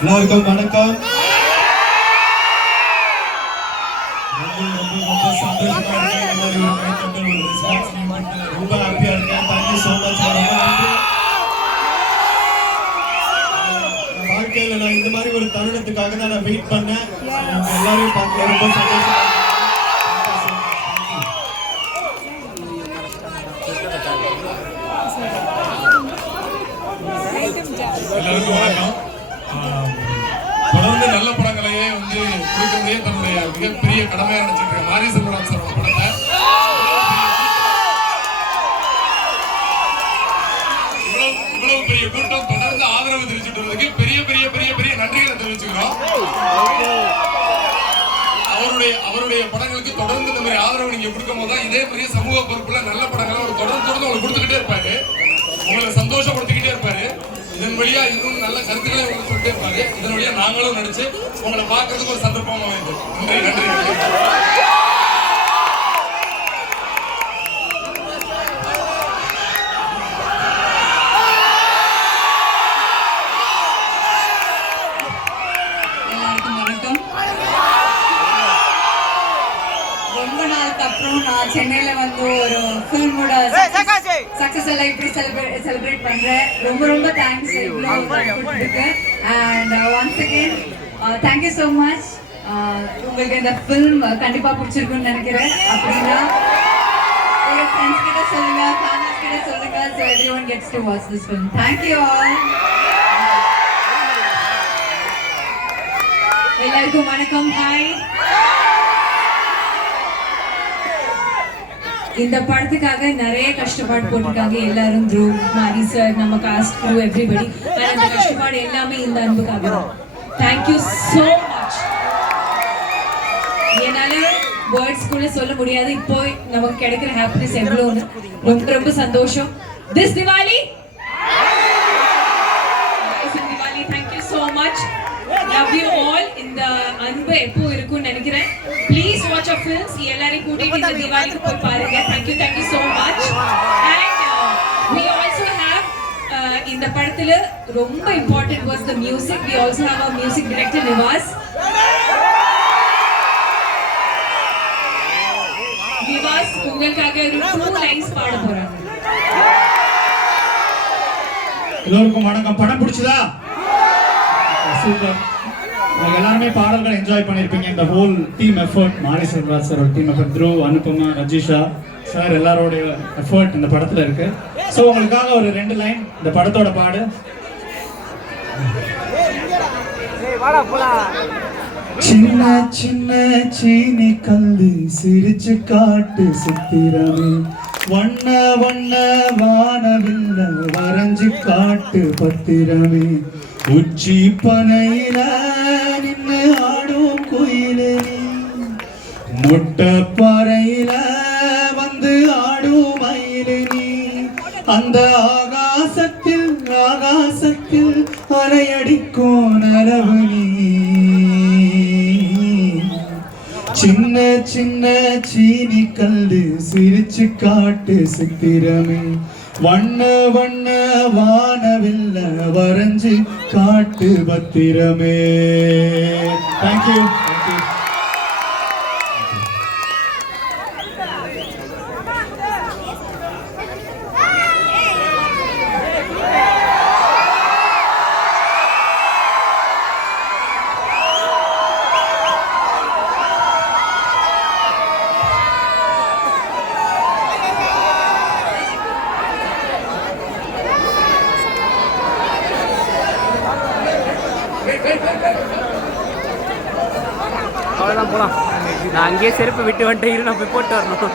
எல்லாருக்கும் வணக்கம். ரொம்ப சந்தோஷமா இருக்கு. இந்த மாதிரி ஒரு கைத்தட்டல் ஒரு ரெஸ்பான்ஸ் ரொம்ப ஹாப்பியா இருக்கேன். Thank you so much. வாழ்க்கையில நான் இந்த மாதிரி ஒரு தருணத்துக்காக தான் நான் வெயிட் பண்ணேன். எல்லாரையும் பார்க்க ரொம்ப சந்தோஷமா எல்லாருக்கும் வணக்கம். தொடர்ந்து நல்ல படங்களையே வந்து கொடுக்கறதே தன்னுடைய மிகப்பெரிய கடமையா நினைச்சிட்டு மாரி செல்வராஜ் சார் படத்தை இவ்வளவு பெரிய கூட்டம் தொடர்ந்து ஆதரவு தெரிவிச்சுட்டு வருவதற்கு பெரிய பெரிய பெரிய பெரிய நன்றிகளை தெரிவிச்சுக்கிறோம். அவருடைய படங்களுக்கு தொடர்ந்து இந்த மாதிரி ஆதரவு நீங்க கொடுக்கும் போது இதே பெரிய சமூக பொறுப்புல நல்ல படங்களை அவர் தொடர்ந்து உங்களுக்கு கொடுத்துக்கிட்டே இருப்பாரு. உங்களை சந்தோஷப்படுத்திக்கிட்டே இருப்பாரு. இதன் வழியா இன்னும் நல்ல கருத்துக்களை உங்களுக்கு சொல்லிட்டே இருப்பாரு. இதன் வழியா நாங்களும் நடிச்சு உங்களை பார்க்கறதுக்கு ஒரு சந்தர்ப்பமா வந்து நன்றி நன்றி. நான் சென்னையில வந்து ஒரு ஃபில்மோட சக்சஸ் எல்லாம் இப்படி செலிப்ரேட் பண்றேன். ரொம்ப ரொம்ப தேங்க்ஸ் இவ்வளோக்கு. And once again thank you so much. உங்களுக்கு இந்த ஃபில்ம் கண்டிப்பா பிடிச்சிருக்குன்னு நினைக்கிறேன். அப்படின்னா ஒரு ஃப்ரெண்ட்ஸ் கிட்ட சொல்லுங்க, ஃபேமிலிஸ் கிட்ட சொல்லுங்க. So everyone gets to watch this film. Thank you all. எல்லாருக்கும் வணக்கம். ஹாய். இந்த படத்துக்காக நிறைய கஷ்டப்பாடு போட்டிருக்காங்க எல்லாரும். த்ரூ மாரி சார், நம்ம காஸ்ட் க்ரூ, எவ்ரிபடி. அந்த கஷ்டப்பாடு எல்லாமே இந்த அன்புக்காக தான். Thank you so much. என்னால வேர்ட்ஸ் கூட சொல்ல முடியாது இப்போ நமக்கு கிடைக்கிற ஹாப்பினஸ் எவ்வளோன்னு. ரொம்ப ரொம்ப சந்தோஷம். This Diwali thank you so much. Love you all. இந்த அன்பு எப்போ இருக்கும்னு நினைக்கிறேன். Please watch our films. எல்லாரையும் கூட்டிட்டு இந்த தீபாவளிக்கு போய் பாருங்க. Thank you so much. And we also have இந்த படத்துல ரொம்ப important was the music. we also have our music director Nivas. Nivas உங்களுக்காக ஒரு 2 லைன்ஸ் பாட போறாங்க. எல்லாருக்கும் வணக்கம். படம் பிடிச்சதா? சூப்பர். எல்லாருமே பாடல்கள் என்ஜாய் பண்ணியிருப்பீங்க. இந்த whole team effort, Mari Selvaraj sir team effort, Dhruv, Anupama, Rajisha sir எல்லாரோடைய எஃபர்ட் இந்த படத்தில் இருக்கு. ஸோ உங்களுக்காக ஒரு 2 லைன் இந்த படத்தோட பாடு. சின்ன சின்ன சீனி கல்லு சிரிச்சு காட்டு சித்திரமே, வண்ண வண்ண வானவில்ல வரைஞ்சு காட்டு பத்திரமே, உச்சி பனையில நின்று ஆடும் குயிலே, முட்டை பாறையில வந்து ஆடும் மயிலே, அந்த ஆகாசத்தில் ஆகாசத்தில் அலையடிக்கும் நரவு நீ, சின்ன சின்ன சீனி கல்லு சிரிச்சு காட்டு சித்திரமே, வண்ண வண்ண வானவில்ல வரைஞ்சு காட்டு பத்திரமே. தேங்க்யூ. அவ்வளோதான் போகலாம். நான் அங்கேயே செருப்பு விட்டு வந்துட்டு நான் போய் போட்டு வரணும்.